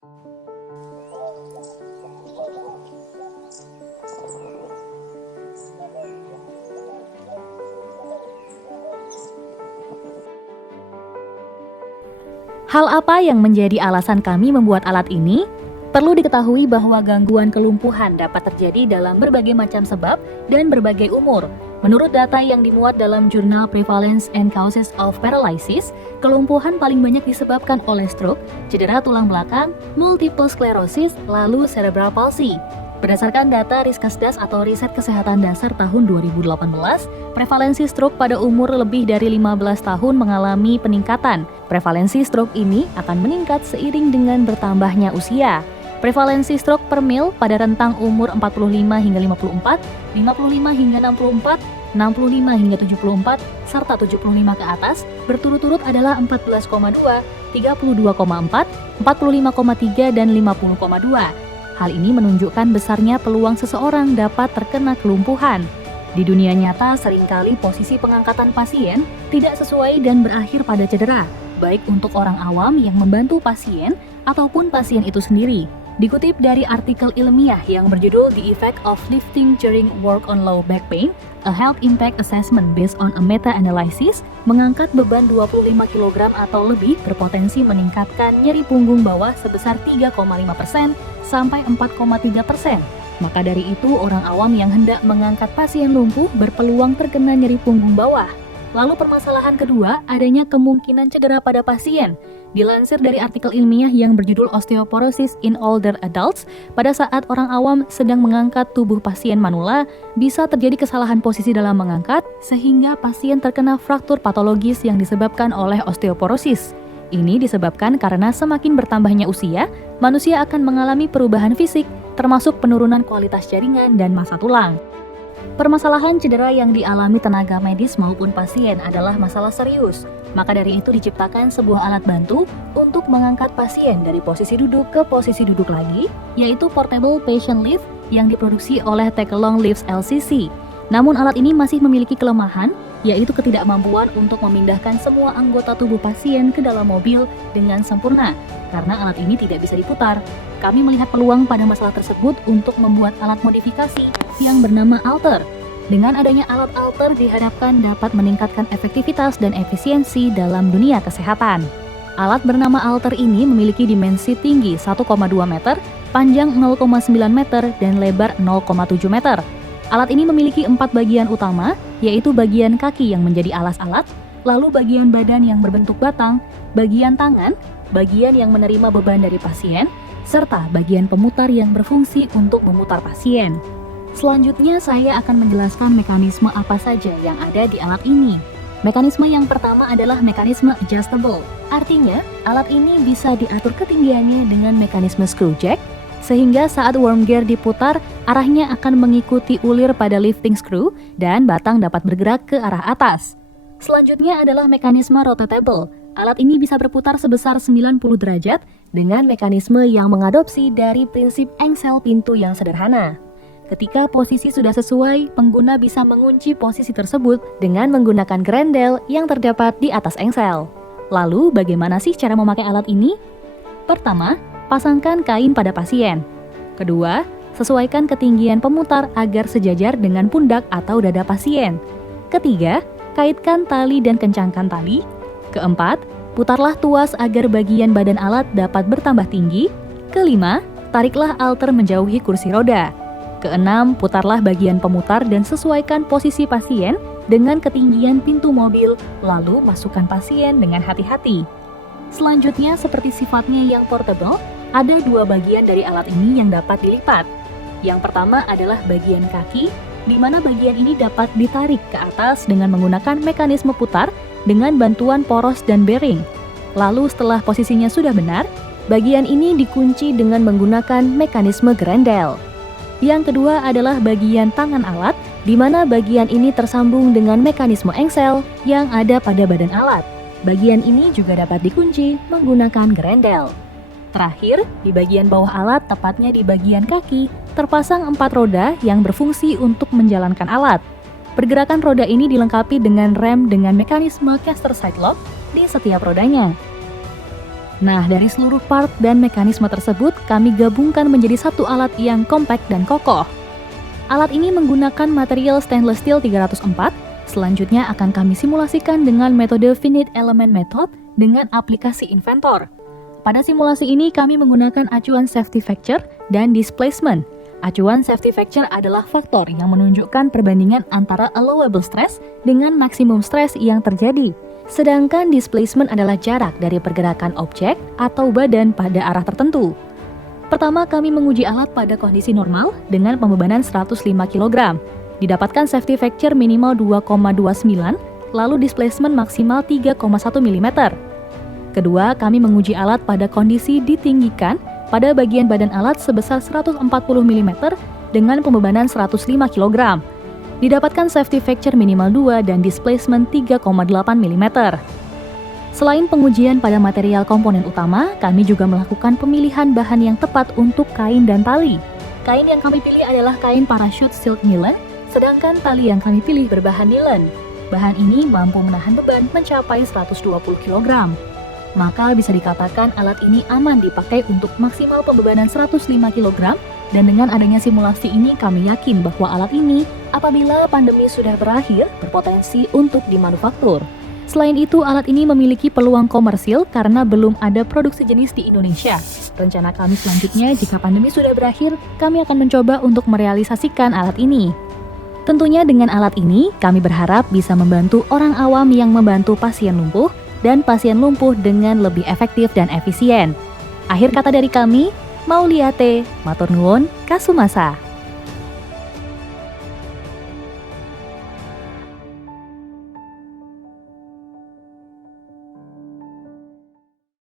Hal apa yang menjadi alasan kami membuat alat ini? Perlu diketahui bahwa gangguan kelumpuhan dapat terjadi dalam berbagai macam sebab dan berbagai umur. Menurut data yang dimuat dalam jurnal Prevalence and Causes of Paralysis, kelumpuhan paling banyak disebabkan oleh stroke, cedera tulang belakang, multiple sclerosis, lalu cerebral palsy. Berdasarkan data Riskesdas atau Riset Kesehatan Dasar tahun 2018, prevalensi stroke pada umur lebih dari 15 tahun mengalami peningkatan. Prevalensi stroke ini akan meningkat seiring dengan bertambahnya usia. Prevalensi stroke per mil pada rentang umur 45 hingga 54, 55 hingga 64, 65 hingga 74, serta 75 ke atas berturut-turut adalah 14,2, 32,4, 45,3, dan 50,2. Hal ini menunjukkan besarnya peluang seseorang dapat terkena kelumpuhan. Di dunia nyata, seringkali posisi pengangkatan pasien tidak sesuai dan berakhir pada cedera, baik untuk orang awam yang membantu pasien ataupun pasien itu sendiri. Dikutip dari artikel ilmiah yang berjudul The Effect of Lifting During Work on Low Back Pain, A Health Impact Assessment Based on a Meta-Analysis, mengangkat beban 25 kg atau lebih berpotensi meningkatkan nyeri punggung bawah sebesar 3,5% sampai 4,3%. Maka dari itu, orang awam yang hendak mengangkat pasien lumpuh berpeluang terkena nyeri punggung bawah. Lalu permasalahan kedua, adanya kemungkinan cedera pada pasien. Dilansir dari artikel ilmiah yang berjudul Osteoporosis in Older Adults, pada saat orang awam sedang mengangkat tubuh pasien manula, bisa terjadi kesalahan posisi dalam mengangkat, sehingga pasien terkena fraktur patologis yang disebabkan oleh osteoporosis. Ini disebabkan karena semakin bertambahnya usia, manusia akan mengalami perubahan fisik, termasuk penurunan kualitas jaringan dan massa tulang. Permasalahan cedera yang dialami tenaga medis maupun pasien adalah masalah serius. Maka dari itu diciptakan sebuah alat bantu untuk mengangkat pasien dari posisi duduk ke posisi duduk lagi, yaitu Portable Patient Lift yang diproduksi oleh Takelong Lifts LCC. Namun alat ini masih memiliki kelemahan, yaitu ketidakmampuan untuk memindahkan semua anggota tubuh pasien ke dalam mobil dengan sempurna, karena alat ini tidak bisa diputar. Kami melihat peluang pada masalah tersebut untuk membuat alat modifikasi yang bernama Alter. Dengan adanya alat Alter diharapkan dapat meningkatkan efektivitas dan efisiensi dalam dunia kesehatan. Alat bernama Alter ini memiliki dimensi tinggi 1,2 meter, panjang 0,9 meter, dan lebar 0,7 meter. Alat ini memiliki 4 bagian utama, yaitu bagian kaki yang menjadi alas alat, lalu bagian badan yang berbentuk batang, bagian tangan, bagian yang menerima beban dari pasien, serta bagian pemutar yang berfungsi untuk memutar pasien. Selanjutnya saya akan menjelaskan mekanisme apa saja yang ada di alat ini. Mekanisme yang pertama adalah mekanisme adjustable. Artinya, alat ini bisa diatur ketinggiannya dengan mekanisme screw jack, sehingga saat worm gear diputar, arahnya akan mengikuti ulir pada lifting screw dan batang dapat bergerak ke arah atas. Selanjutnya adalah mekanisme rotatable. Alat ini bisa berputar sebesar 90 derajat dengan mekanisme yang mengadopsi dari prinsip engsel pintu yang sederhana. Ketika posisi sudah sesuai, pengguna bisa mengunci posisi tersebut dengan menggunakan grendel yang terdapat di atas engsel. Lalu, bagaimana sih cara memakai alat ini? Pertama, pasangkan kain pada pasien. Kedua, sesuaikan ketinggian pemutar agar sejajar dengan pundak atau dada pasien. Ketiga, kaitkan tali dan kencangkan tali. Keempat, putarlah tuas agar bagian badan alat dapat bertambah tinggi. Kelima, tariklah alter menjauhi kursi roda. Keenam, putarlah bagian pemutar dan sesuaikan posisi pasien dengan ketinggian pintu mobil, lalu masukkan pasien dengan hati-hati. Selanjutnya, seperti sifatnya yang portable, ada 2 bagian dari alat ini yang dapat dilipat. Yang pertama adalah bagian kaki, di mana bagian ini dapat ditarik ke atas dengan menggunakan mekanisme putar dengan bantuan poros dan bearing. Lalu setelah posisinya sudah benar, bagian ini dikunci dengan menggunakan mekanisme grendel. Yang kedua adalah bagian tangan alat, di mana bagian ini tersambung dengan mekanisme engsel yang ada pada badan alat. Bagian ini juga dapat dikunci menggunakan grendel. Terakhir, di bagian bawah alat, tepatnya di bagian kaki, terpasang 4 roda yang berfungsi untuk menjalankan alat. Pergerakan roda ini dilengkapi dengan rem dengan mekanisme caster side lock di setiap rodanya. Nah, dari seluruh part dan mekanisme tersebut, kami gabungkan menjadi satu alat yang kompak dan kokoh. Alat ini menggunakan material stainless steel 304. Selanjutnya akan kami simulasikan dengan metode finite element method dengan aplikasi Inventor. Pada simulasi ini kami menggunakan acuan safety factor dan displacement. Acuan safety factor adalah faktor yang menunjukkan perbandingan antara allowable stress dengan maksimum stress yang terjadi. Sedangkan displacement adalah jarak dari pergerakan objek atau badan pada arah tertentu. Pertama, kami menguji alat pada kondisi normal dengan pembebanan 105 kg. Didapatkan safety factor minimal 2,29, lalu displacement maksimal 3,1 mm. Kedua, kami menguji alat pada kondisi ditinggikan pada bagian badan alat sebesar 140 mm dengan pembebanan 105 kg. Didapatkan safety factor minimal 2 dan displacement 3,8 mm. Selain pengujian pada material komponen utama, kami juga melakukan pemilihan bahan yang tepat untuk kain dan tali. Kain yang kami pilih adalah kain parachute silk nilon, sedangkan tali yang kami pilih berbahan nilon. Bahan ini mampu menahan beban mencapai 120 kg. Maka bisa dikatakan alat ini aman dipakai untuk maksimal pembebanan 105 kg. Dan dengan adanya simulasi ini kami yakin bahwa alat ini apabila pandemi sudah berakhir berpotensi untuk dimanufaktur. Selain itu, alat ini memiliki peluang komersil karena belum ada produksi jenis di Indonesia. Rencana kami selanjutnya jika pandemi sudah berakhir, kami akan mencoba untuk merealisasikan alat ini. Tentunya dengan alat ini, kami berharap bisa membantu orang awam yang membantu pasien lumpuh dan pasien lumpuh dengan lebih efektif dan efisien. Akhir kata dari kami, Mauliate, matur nuwun, kasumasa.